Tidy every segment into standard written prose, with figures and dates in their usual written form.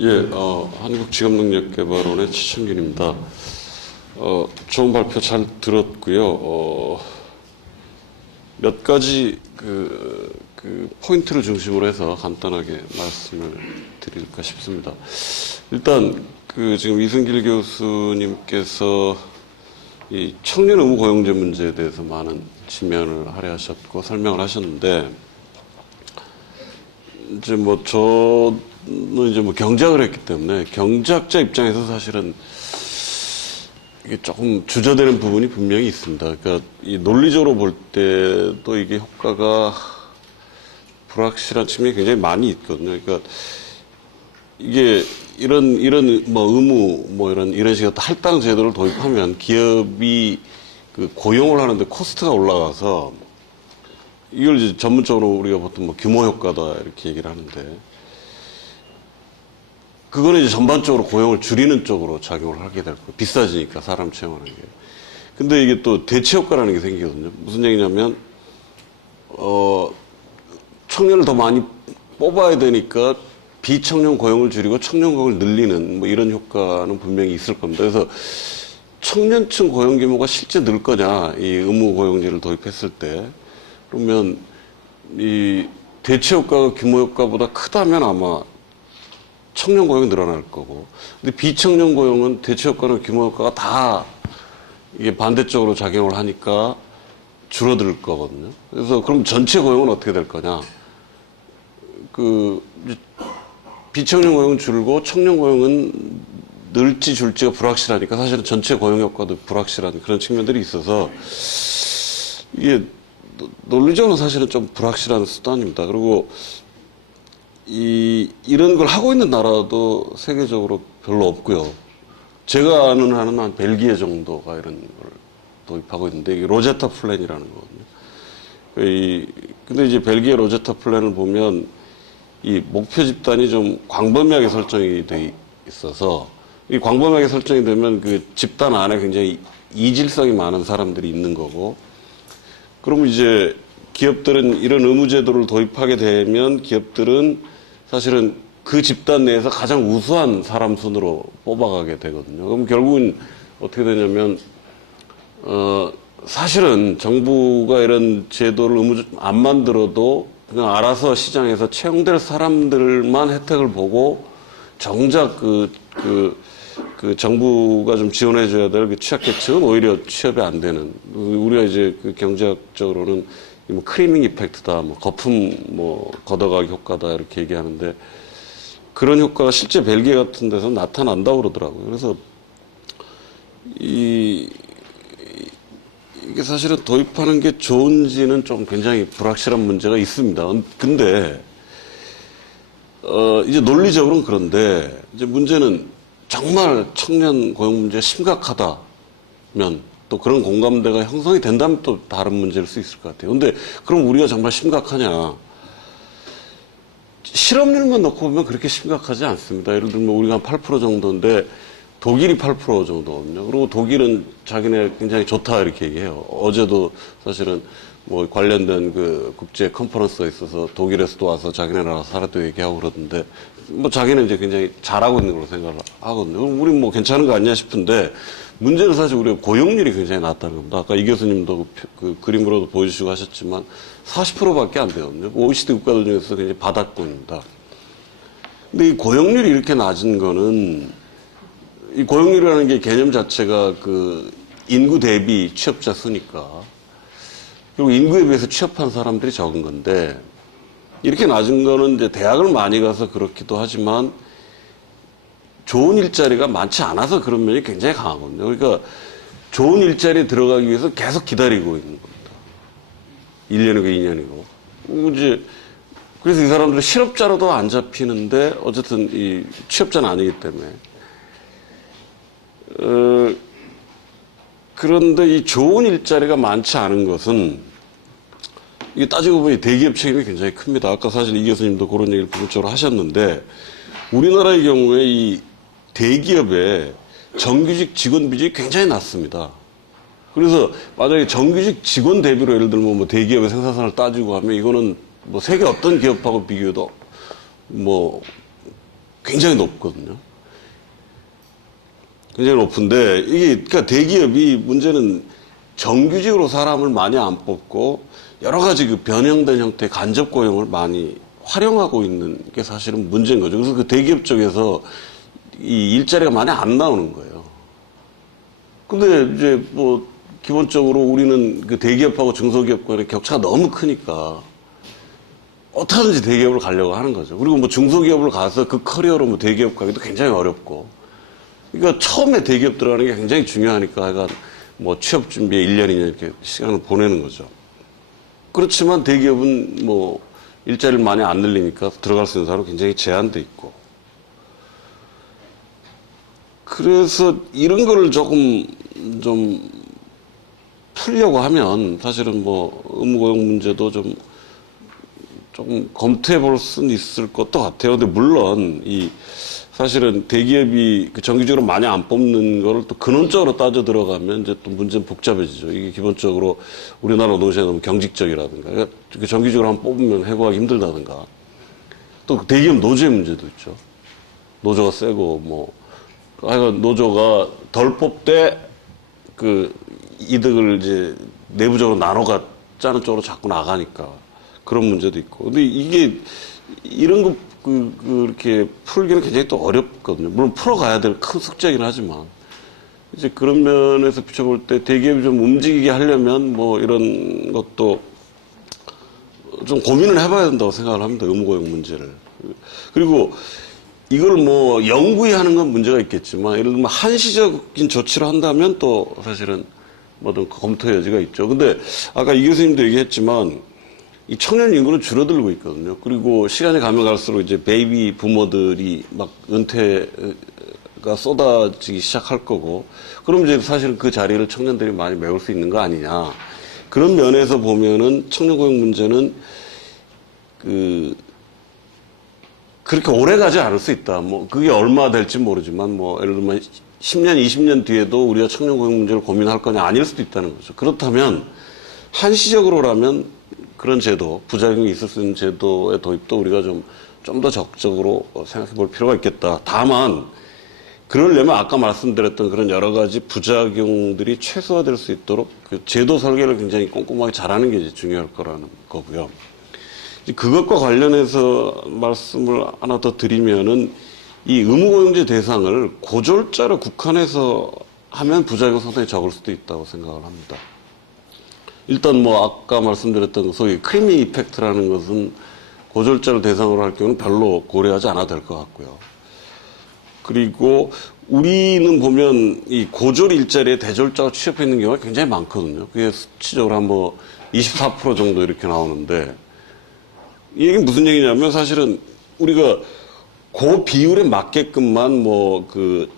예, 한국직업능력개발원의 최창균입니다. 좋은 발표 잘 들었고요. 몇 가지 포인트를 중심으로 해서 간단하게 말씀을 드릴까 싶습니다. 일단 지금 이승길 교수님께서 이 청년 의무 고용제 문제에 대해서 많은 지면을 할애하셨고 설명을 하셨는데, 이제 저는 이제 경제학을 했기 때문에 경제학자 입장에서 사실은 이게 조금 주저되는 부분이 분명히 있습니다. 그러니까 이 논리적으로 볼 때도 이게 효과가 불확실한 측면이 굉장히 많이 있거든요. 그러니까 이게 이런 의무 이런 식의 할당 제도를 도입하면 기업이 고용을 하는데 코스트가 올라가서 이걸 이제 전문적으로 우리가 보통 규모 효과다 이렇게 얘기를 하는데, 그거는 이제 전반적으로 고용을 줄이는 쪽으로 작용을 하게 될 거예요. 비싸지니까 사람 채용하는 게. 근데 이게 또 대체 효과라는 게 생기거든요. 무슨 얘기냐면 청년을 더 많이 뽑아야 되니까 비청년 고용을 줄이고 청년 고용을 늘리는 이런 효과는 분명히 있을 겁니다. 그래서 청년층 고용 규모가 실제 늘 거냐, 이 의무 고용제를 도입했을 때. 그러면 이 대체 효과가 규모 효과보다 크다면 아마 청년 고용이 늘어날 거고, 근데 비청년 고용은 대체 효과나 규모 효과가 다 이게 반대쪽으로 작용을 하니까 줄어들 거거든요. 그래서 그럼 전체 고용은 어떻게 될 거냐? 비청년 고용은 줄고 청년 고용은 늘지 줄지가 불확실하니까 사실은 전체 고용 효과도 불확실한 그런 측면들이 있어서 이게 논리적으로 사실은 좀 불확실한 수단입니다. 그리고 이런 걸 하고 있는 나라도 세계적으로 별로 없고요. 제가 아는 한은 한 벨기에 정도가 이런 걸 도입하고 있는데, 이게 로제타 플랜이라는 거거든요. 근데 이제 벨기에 로제타 플랜을 보면 이 목표 집단이 좀 광범위하게 설정이 돼 있어서, 이 광범위하게 설정이 되면 그 집단 안에 굉장히 이질성이 많은 사람들이 있는 거고, 그러면 이제 기업들은 이런 의무제도를 도입하게 되면 기업들은 사실은 그 집단 내에서 가장 우수한 사람 순으로 뽑아가게 되거든요. 그럼 결국은 어떻게 되냐면, 사실은 정부가 이런 제도를 안 만들어도 그냥 알아서 시장에서 채용될 사람들만 혜택을 보고 정작 정부가 좀 지원해줘야 될 취약계층은 오히려 취업이 안 되는, 우리가 이제 경제학적으로는 크리밍 이펙트다, 거품 걷어가기 효과다 이렇게 얘기하는데, 그런 효과가 실제 벨기에 같은 데서 나타난다고 그러더라고요. 그래서 이게 사실은 도입하는 게 좋은지는 좀 굉장히 불확실한 문제가 있습니다. 근데 이제 논리적으로는 그런데, 이제 문제는 정말 청년 고용 문제가 심각하다면, 또 그런 공감대가 형성이 된다면 또 다른 문제일 수 있을 것 같아요. 근데 그럼 우리가 정말 심각하냐? 실업률만 놓고 보면 그렇게 심각하지 않습니다. 예를 들면 우리가 한 8% 정도인데 독일이 8% 정도거든요. 그리고 독일은 자기네 굉장히 좋다 이렇게 얘기해요. 어제도 사실은 관련된 국제 컨퍼런스가 있어서 독일에서도 와서 자기네 나라 사례도 얘기하고 그러던데, 자기는 이제 굉장히 잘하고 있는 걸로 생각을 하거든요. 우리 괜찮은 거 아니냐 싶은데, 문제는 사실 우리가 고용률이 굉장히 낮다는 겁니다. 아까 이 교수님도 그림으로도 보여주시고 하셨지만 40%밖에 안 되거든요. OECD 국가들 중에서 굉장히 바닥권입니다. 근데 이 고용률이 이렇게 낮은 거는, 이 고용률이라는 게 개념 자체가 인구 대비 취업자 수니까, 그리고 인구에 비해서 취업한 사람들이 적은 건데, 이렇게 낮은 거는 이제 대학을 많이 가서 그렇기도 하지만 좋은 일자리가 많지 않아서 그런 면이 굉장히 강하거든요. 그러니까 좋은 일자리에 들어가기 위해서 계속 기다리고 있는 겁니다. 1년이고 2년이고. 이제 그래서 이 사람들은 실업자로도 안 잡히는데 어쨌든 이 취업자는 아니기 때문에. 그런데 이 좋은 일자리가 많지 않은 것은, 이게 따지고 보니 대기업 책임이 굉장히 큽니다. 아까 사실 이 교수님도 그런 얘기를 부분적으로 하셨는데, 우리나라의 경우에 이 대기업의 정규직 직원 비중이 굉장히 낮습니다. 그래서 만약에 정규직 직원 대비로 예를 들면 대기업의 생산성을 따지고 하면 이거는 세계 어떤 기업하고 비교해도 굉장히 높거든요. 굉장히 높은데 이게 그러니까 대기업이 문제는 정규직으로 사람을 많이 안 뽑고 여러 가지 그 변형된 형태의 간접 고용을 많이 활용하고 있는 게 사실은 문제인 거죠. 그래서 그 대기업 쪽에서 이 일자리가 많이 안 나오는 거예요. 근데 이제 뭐 기본적으로 우리는 그 대기업하고 중소기업 간의 격차가 너무 크니까 어떻게든지 대기업을 가려고 하는 거죠. 그리고 뭐 중소기업을 가서 그 커리어로 뭐 대기업 가기도 굉장히 어렵고. 그러니까 처음에 대기업 들어가는 게 굉장히 중요하니까 하여간 뭐 취업 준비에 1년, 2년 이렇게 시간을 보내는 거죠. 그렇지만 대기업은 뭐 일자리를 많이 안 늘리니까 들어갈 수 있는 사람은 굉장히 제한돼 있고. 그래서 이런 거를 조금 좀 풀려고 하면 사실은 뭐 의무고용 문제도 좀 검토해 볼 수는 있을 것도 같아요. 근데 물론 사실은 대기업이 그 정기적으로 많이 안 뽑는 거를 또 근원적으로 따져 들어가면 이제 또 문제는 복잡해지죠. 이게 기본적으로 우리나라 노조가 너무 경직적이라든가, 그러니까 정기적으로 한번 뽑으면 해고하기 힘들다든가, 또 대기업 노조의 문제도 있죠. 노조가 세고 뭐, 하여간 노조가 덜 뽑되 그 이득을 이제 내부적으로 나눠가 짜는 쪽으로 자꾸 나가니까 그런 문제도 있고. 근데 이게 이런 거 그렇게 풀기는 굉장히 또 어렵거든요. 물론 풀어가야 될 큰 숙제이긴 하지만 이제 그런 면에서 비춰볼 때 대기업이 좀 움직이게 하려면 뭐 이런 것도 좀 고민을 해봐야 된다고 생각을 합니다. 의무고용 문제를. 그리고 이걸 뭐 영구히 하는 건 문제가 있겠지만 예를 들면 한시적인 조치를 한다면 또 사실은 뭐든 검토 여지가 있죠. 근데 아까 이 교수님도 얘기했지만 이 청년 인구는 줄어들고 있거든요. 그리고 시간이 가면 갈수록 이제 베이비 부모들이 막 은퇴가 쏟아지기 시작할 거고, 그럼 이제 사실은 그 자리를 청년들이 많이 메울 수 있는 거 아니냐. 그런 면에서 보면은 청년 고용 문제는 그렇게 오래 가지 않을 수 있다. 뭐 그게 얼마 될지 모르지만 뭐 예를 들면 10년, 20년 뒤에도 우리가 청년 고용 문제를 고민할 거냐 아닐 수도 있다는 거죠. 그렇다면 한시적으로라면 그런 제도, 부작용이 있을 수 있는 제도의 도입도 우리가 좀 더 적극적으로 생각해 볼 필요가 있겠다. 다만, 그러려면 아까 말씀드렸던 그런 여러 가지 부작용들이 최소화될 수 있도록 그 제도 설계를 굉장히 꼼꼼하게 잘하는 게 이제 중요할 거라는 거고요. 그것과 관련해서 말씀을 하나 더 드리면은 이 의무고용제 대상을 고졸자로 국한해서 하면 부작용 상당히 적을 수도 있다고 생각을 합니다. 일단 뭐 아까 말씀드렸던 소위 크리미 이펙트라는 것은 고졸자를 대상으로 할 경우는 별로 고려하지 않아도 될 것 같고요. 그리고 우리는 보면 이 고졸 일자리에 대졸자가 취업해 있는 경우가 굉장히 많거든요. 그게 수치적으로 한 뭐 24% 정도 이렇게 나오는데, 이 얘기는 무슨 얘기냐면 사실은 우리가 그 비율에 맞게끔만 뭐 그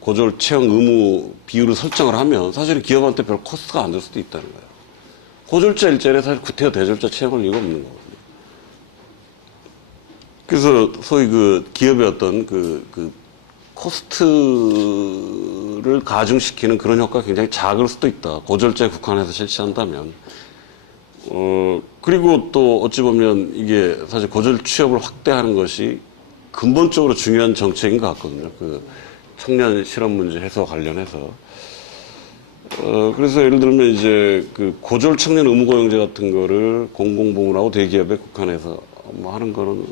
고졸 채용 의무 비율을 설정을 하면 사실은 기업한테 별 코스트가 안 될 수도 있다는 거예요. 고졸자 일자리에 사실 구태여 대졸자 채용할 이유가 없는 거거든요. 그래서 소위 그 기업의 어떤 코스트를 가중시키는 그런 효과가 굉장히 작을 수도 있다. 고졸자에 국한해서 실시한다면. 그리고 또 어찌 보면 이게 사실 고졸 취업을 확대하는 것이 근본적으로 중요한 정책인 것 같거든요. 그 청년 실업 문제 해소 관련해서. 그래서 예를 들면 이제 그 고졸 청년 의무고용제 같은 거를 공공부문하고 대기업에 국한해서 뭐 하는 거는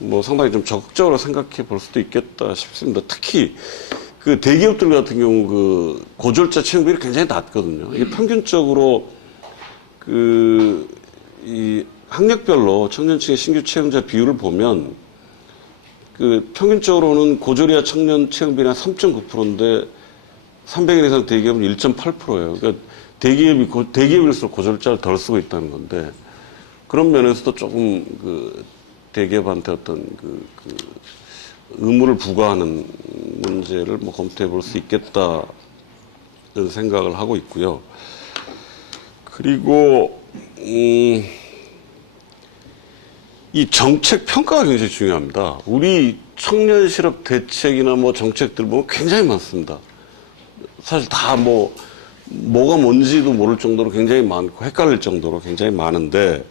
뭐 상당히 좀 적극적으로 생각해 볼 수도 있겠다 싶습니다. 특히 그 대기업들 같은 경우 그 고졸자 채용비율이 굉장히 낮거든요. 이게 평균적으로 이 학력별로 청년층의 신규 채용자 비율을 보면 그 평균적으로는 고졸이야 청년 채용비는 3.9%인데 300인 이상 대기업은 1.8%예요. 그러니까 대기업일수록 고졸자를 덜 쓰고 있다는 건데, 그런 면에서도 조금 그 대기업한테 어떤 의무를 부과하는 문제를 뭐 검토해 볼 수 있겠다는 생각을 하고 있고요. 그리고 이 정책 평가가 굉장히 중요합니다. 우리 청년 실업 대책이나 뭐 정책들 보면 굉장히 많습니다. 사실 다 뭐가 뭔지도 모를 정도로 굉장히 많고 헷갈릴 정도로 굉장히 많은데,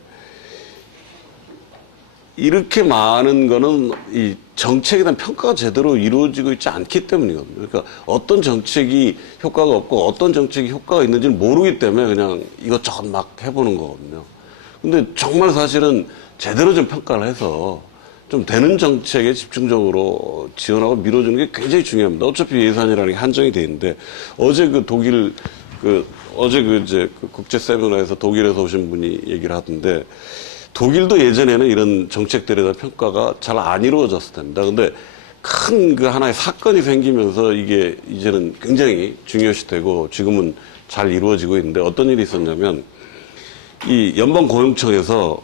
이렇게 많은 거는 이 정책에 대한 평가가 제대로 이루어지고 있지 않기 때문이거든요. 그러니까 어떤 정책이 효과가 없고 어떤 정책이 효과가 있는지는 모르기 때문에 그냥 이것저것 막 해보는 거거든요. 근데 정말 사실은 제대로 좀 평가를 해서 좀 되는 정책에 집중적으로 지원하고 밀어주는 게 굉장히 중요합니다. 어차피 예산이라는 게 한정이 돼 있는데 어제 그 독일 어제 이제 국제 세미나에서 독일에서 오신 분이 얘기를 하던데 독일도 예전에는 이런 정책들에 대한 평가가 잘 안 이루어졌을 텐데 근데 큰 그 하나의 사건이 생기면서 이게 이제는 굉장히 중요시되고 지금은 잘 이루어지고 있는데 어떤 일이 있었냐면 이 연방노동청에서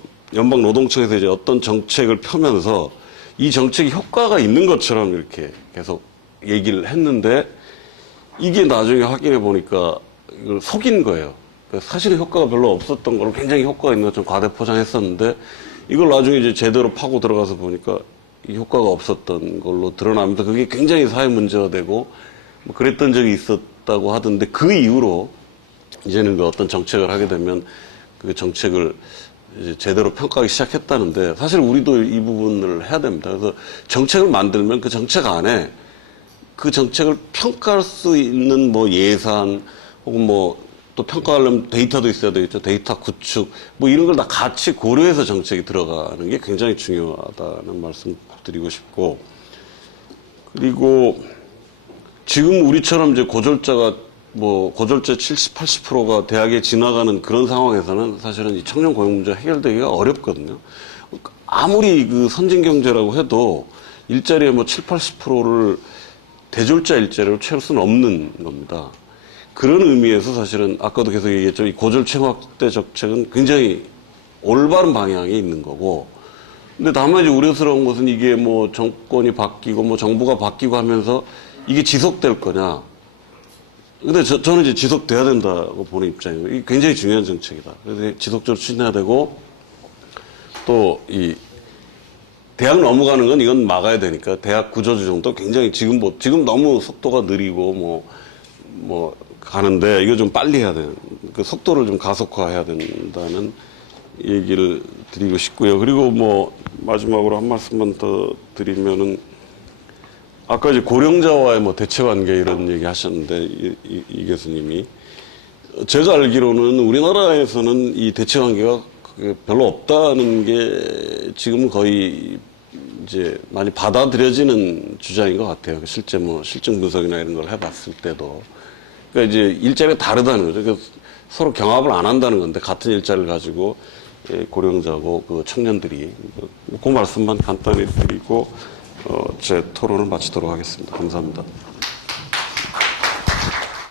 이제 어떤 정책을 펴면서 이 정책이 효과가 있는 것처럼 이렇게 계속 얘기를 했는데 이게 나중에 확인해 보니까 이걸 속인 거예요. 사실은 효과가 별로 없었던 걸 굉장히 효과가 있는 것처럼 과대 포장했었는데 이걸 나중에 이제 제대로 파고 들어가서 보니까 이 효과가 없었던 걸로 드러나면서 그게 굉장히 사회 문제가 되고 뭐 그랬던 적이 있었다고 하던데 그 이후로 이제는 그 어떤 정책을 하게 되면 그 정책을 이제 제대로 평가하기 시작했다는데 사실 우리도 이 부분을 해야 됩니다. 그래서 정책을 만들면 그 정책 안에 그 정책을 평가할 수 있는 뭐 예산 혹은 뭐 또 평가하려면 데이터도 있어야 되겠죠. 데이터 구축 뭐 이런 걸 다 같이 고려해서 정책이 들어가는 게 굉장히 중요하다는 말씀 드리고 싶고 그리고 지금 우리처럼 이제 고졸자 70, 80%가 대학에 지나가는 그런 상황에서는 사실은 이 청년 고용 문제가 해결되기가 어렵거든요. 아무리 그 선진 경제라고 해도 일자리의 뭐 7, 80%를 대졸자 일자리로 채울 수는 없는 겁니다. 그런 의미에서 사실은 아까도 계속 얘기했죠. 이 고졸층 확대 정책은 굉장히 올바른 방향에 있는 거고. 근데 다만 이제 우려스러운 것은 이게 뭐 정권이 바뀌고 뭐 정부가 바뀌고 하면서 이게 지속될 거냐. 근데 저는 이제 지속돼야 된다고 보는 입장이고 이게 굉장히 중요한 정책이다. 그래서 지속적으로 추진해야 되고 또 이 대학 넘어가는 건 이건 막아야 되니까 대학 구조조 정도 굉장히 지금 너무 속도가 느리고 뭐 가는데 이거 좀 빨리 해야 돼. 그 속도를 좀 가속화해야 된다는 얘기를 드리고 싶고요. 그리고 뭐 마지막으로 한 말씀만 더 드리면은 아까 이제 고령자와의 뭐 대체 관계 이런 얘기 하셨는데 이 교수님이 제가 알기로는 우리나라에서는 이 대체 관계가 별로 없다는 게 지금 거의 이제 많이 받아들여지는 주장인 것 같아요. 실제 뭐 실증 분석이나 이런 걸 해봤을 때도. 그러니까 이제 일자리가 다르다는 거죠. 그러니까 서로 경합을 안 한다는 건데 같은 일자리를 가지고 고령자고 그 청년들이 그 말씀만 간단히 드리고 제 토론을 마치도록 하겠습니다. 감사합니다.